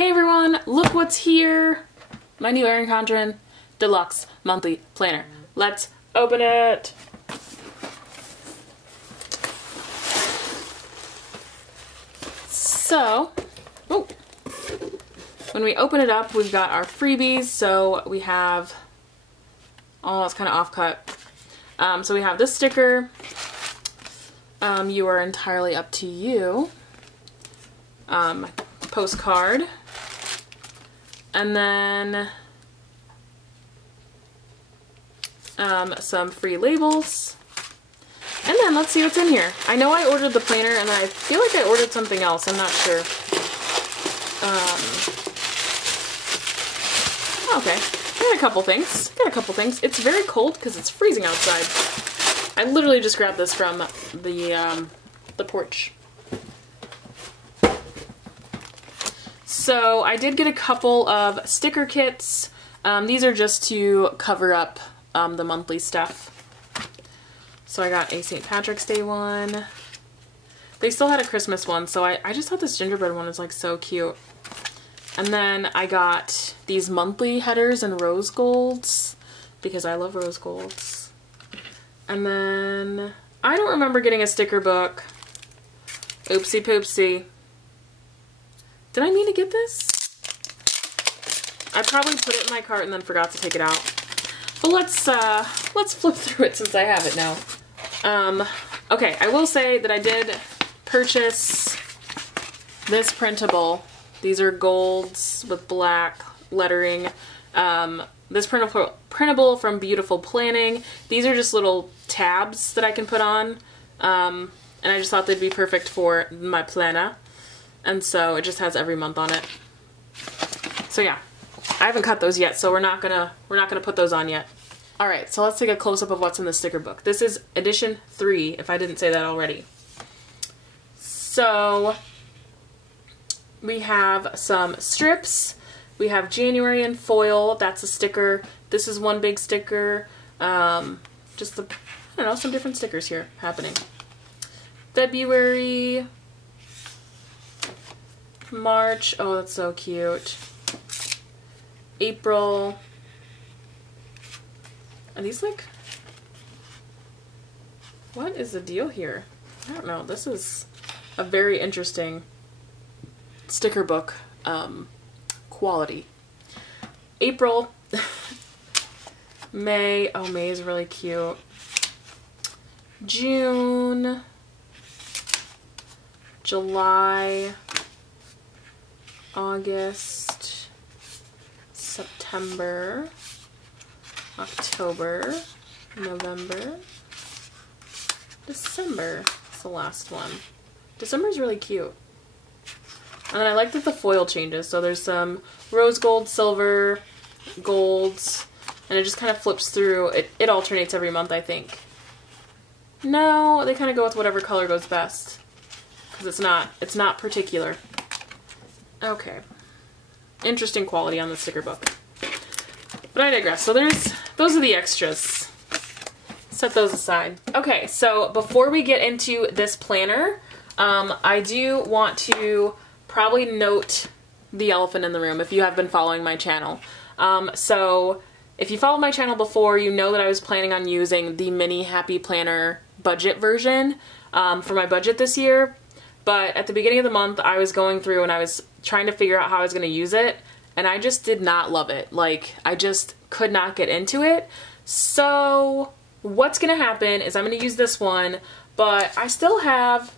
Hey everyone, look what's here! My new Erin Condren Deluxe Monthly Planner. Let's open it! So, when we open it up, we've got our freebies. So we have, oh, it's kind of off-cut. So we have this sticker. You are entirely up to you. Postcard. And then some free labels. And then let's see what's in here. I know I ordered the planner and I feel like I ordered something else. I'm not sure. Okay. Got a couple things. It's very cold because it's freezing outside. I literally just grabbed this from the porch. So I did get a couple of sticker kits. These are just to cover up the monthly stuff. So I got a St. Patrick's Day one. They still had a Christmas one, so I just thought this gingerbread one was like so cute. And then I got these monthly headers and rose golds because I love rose golds. And then I don't remember getting a sticker book. Oopsie poopsie. Did I mean to get this? I probably put it in my cart and then forgot to take it out. But let's flip through it since I have it now. Okay, I will say that I did purchase this printable. These are golds with black lettering. This printable from Beautiful Planning. These are just little tabs that I can put on. And I just thought they'd be perfect for my planner. And so it just has every month on it. So yeah, I haven't cut those yet, so we're not gonna put those on yet. All right, so let's take a close-up of what's in the sticker book. This is edition 3, if I didn't say that already. So we have some strips. We have January in foil. That's a sticker. This is one big sticker. Just the, I don't know, some different stickers here happening. February. March, oh that's so cute. April. Are these like, what is the deal here? I don't know, this is a very interesting sticker book quality. April. May, oh May is really cute. June. July. August, September, October, November, December is the last one. December is really cute. And then I like that the foil changes. So there's some rose gold, silver, golds, and it just kind of flips through. It alternates every month, I think. No, they kind of go with whatever color goes best. Because it's not particular. Okay. Interesting quality on the sticker book. But I digress. So those are the extras. Set those aside. Okay, so before we get into this planner, I do want to probably note the elephant in the room if you have been following my channel. So if you followed my channel before, you know that I was planning on using the mini Happy Planner budget version for my budget this year. But at the beginning of the month, I was going through and I was trying to figure out how I was going to use it, and I just did not love it. Like, I just could not get into it. So what's going to happen is I'm going to use this one, but I still have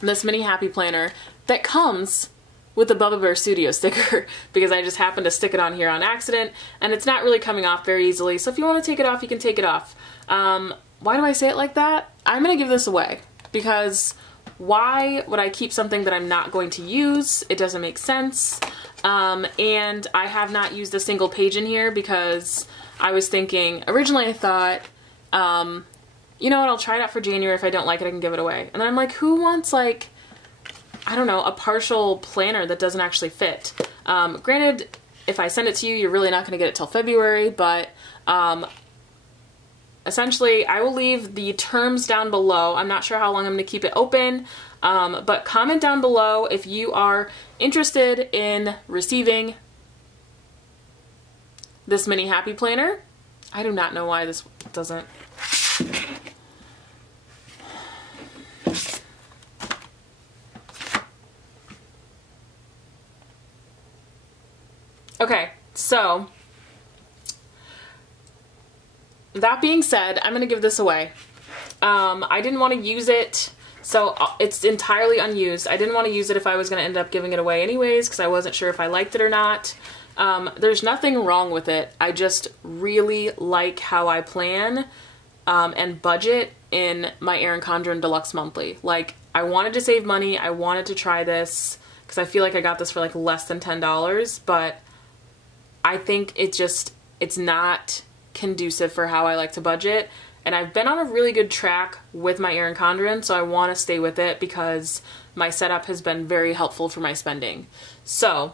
this mini Happy Planner that comes with the Bubba Bear Studio sticker because I just happened to stick it on here on accident, and it's not really coming off very easily. So if you want to take it off, you can take it off. Why do I say it like that? I'm going to give this away because why would I keep something that I'm not going to use? It doesn't make sense. And I have not used a single page in here because I was thinking, originally I thought, you know what, I'll try it out for January. If I don't like it, I can give it away. And then I'm like, who wants, like, I don't know, a partial planner that doesn't actually fit? Granted, if I send it to you, you're really not going to get it till February, but essentially, I will leave the terms down below. I'm not sure how long I'm going to keep it open. But comment down below if you are interested in receiving this mini happy planner. I do not know why this doesn't. Okay, so that being said, I'm gonna give this away. I didn't want to use it, so it's entirely unused. I didn't want to use it if I was gonna end up giving it away anyways, because I wasn't sure if I liked it or not. There's nothing wrong with it. I just really like how I plan and budget in my Erin Condren Deluxe Monthly. Like, I wanted to save money. I wanted to try this because I feel like I got this for like less than $10, but I think it's not conducive for how I like to budget. And I've been on a really good track with my Erin Condren, so I want to stay with it because my setup has been very helpful for my spending. So,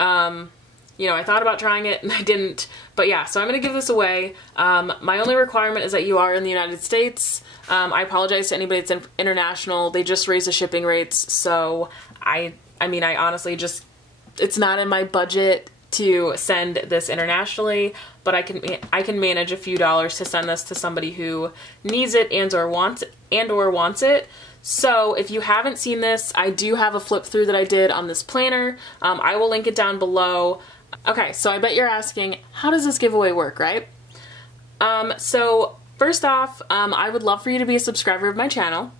you know, I thought about trying it and I didn't, but yeah, so I'm going to give this away. My only requirement is that you are in the United States. I apologize to anybody that's international. They just raised the shipping rates, so I mean, I honestly just, it's not in my budget to send this internationally, but I can manage a few dollars to send this to somebody who needs it and or wants it. So if you haven't seen this, I do have a flip through that I did on this planner. I will link it down below. Okay, so I bet you're asking, how does this giveaway work, right? So first off, I would love for you to be a subscriber of my channel.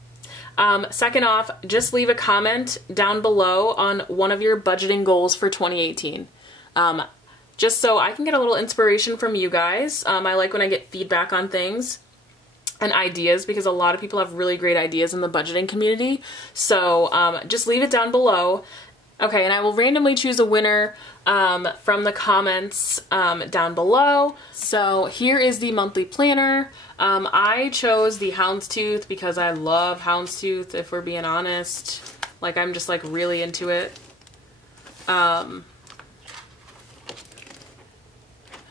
Second off, just leave a comment down below on one of your budgeting goals for 2018. Just so I can get a little inspiration from you guys. I like when I get feedback on things and ideas because a lot of people have really great ideas in the budgeting community. So just leave it down below. Okay, and I will randomly choose a winner from the comments down below. So here is the monthly planner. I chose the Houndstooth because I love Houndstooth, if we're being honest. Like, I'm just like really into it.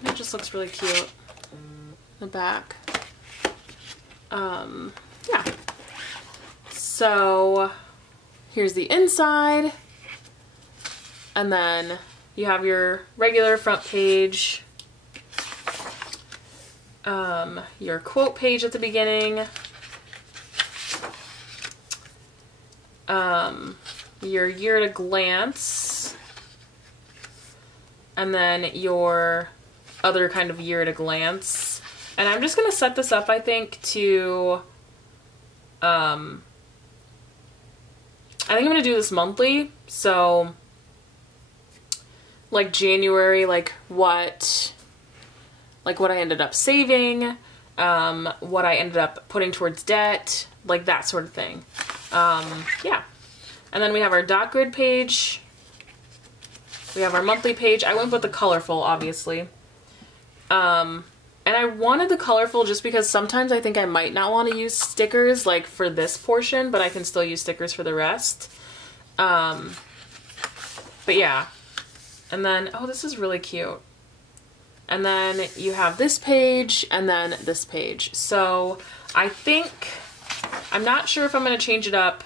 It just looks really cute. The back. Yeah. So here's the inside. And then you have your regular front page, your quote page at the beginning, your year at a glance, and then your other kind of year at a glance. And I'm just going to set this up, I think, to, I think I'm going to do this monthly. So like January, like what I ended up saving, what I ended up putting towards debt, like that sort of thing. Yeah. And then we have our dot grid page. We have our monthly page. I went with the colorful, obviously. And I wanted the colorful just because sometimes I think I might not want to use stickers like for this portion, but I can still use stickers for the rest. But yeah. And then, oh, this is really cute. And then you have this page and then this page. So I think, I'm not sure if I'm going to change it up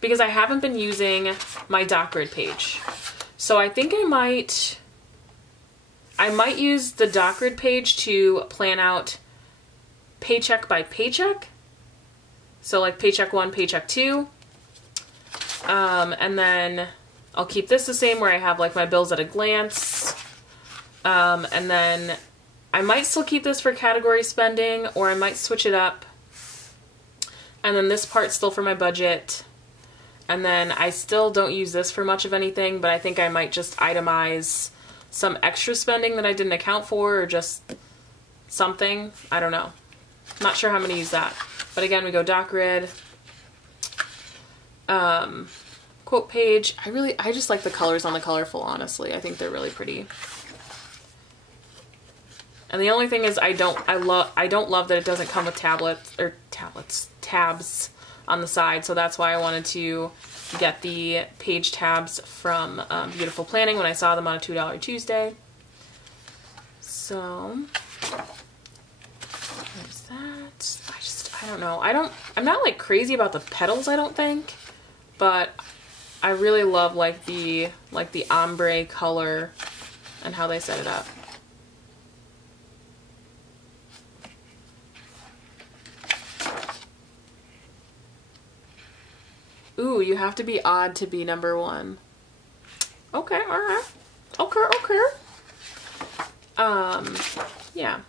because I haven't been using my dot grid page. So I think I might use the dot grid page to plan out paycheck by paycheck. So like paycheck 1, paycheck 2. And then I'll keep this the same where I have like my bills at a glance. And then I might still keep this for category spending, or I might switch it up. And then this part's still for my budget. And then I still don't use this for much of anything, but I think I might just itemize some extra spending that I didn't account for, or just something. I don't know. Not sure how I'm going to use that. But again, we go dot grid. Quote page. I just like the colors on the colorful, honestly. I think they're really pretty. And the only thing is I don't love that it doesn't come with tabs on the side. So that's why I wanted to get the page tabs from Beautiful Planning when I saw them on a $2 Tuesday. So there's that. I don't know. I'm not like crazy about the petals, I don't think, but I really love like the ombre color and how they set it up. Ooh, you have to be odd to be number one. Okay, alright. Okay, okay. Yeah.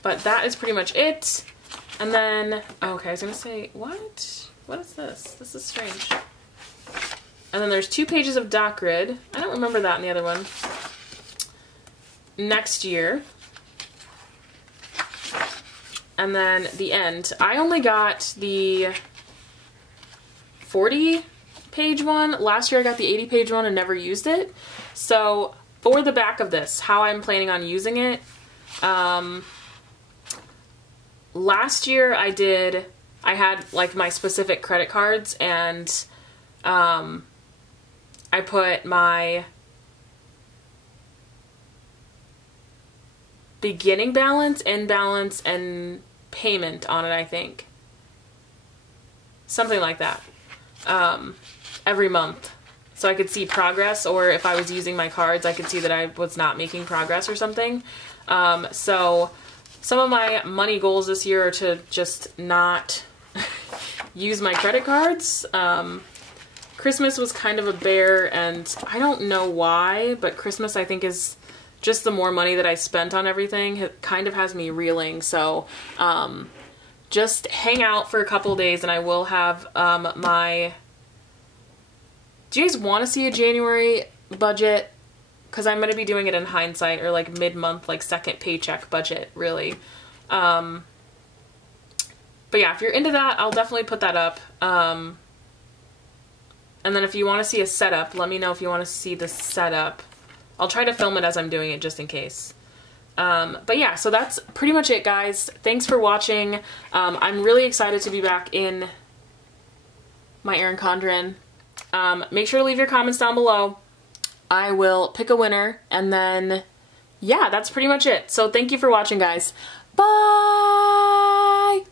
But that is pretty much it. And then, okay, I was gonna say, what? What is this? This is strange. And then there's 2 pages of dot grid. I don't remember that in the other one. Next year. And then the end. I only got the 40-page one. Last year I got the 80-page one and never used it. So for the back of this, how I'm planning on using it, last year I had like my specific credit cards, and I put my beginning balance, end balance, and payment on it, I think. Something like that. Every month. So I could see progress, or if I was using my cards, I could see that I was not making progress or something. So some of my money goals this year are to just not use my credit cards. Christmas was kind of a bear, and I don't know why, but Christmas I think is just the more money that I spent on everything, it kind of has me reeling. So just hang out for a couple of days and I will have my... Do you guys want to see a January budget? Because I'm going to be doing it in hindsight, or like mid-month, like second paycheck budget, really. But yeah, if you're into that, I'll definitely put that up. And then if you want to see a setup, let me know if you want to see the setup. I'll try to film it as I'm doing it just in case. But yeah, so that's pretty much it, guys. Thanks for watching. I'm really excited to be back in my Erin Condren. Make sure to leave your comments down below. I will pick a winner, and then yeah, that's pretty much it. So thank you for watching, guys. Bye!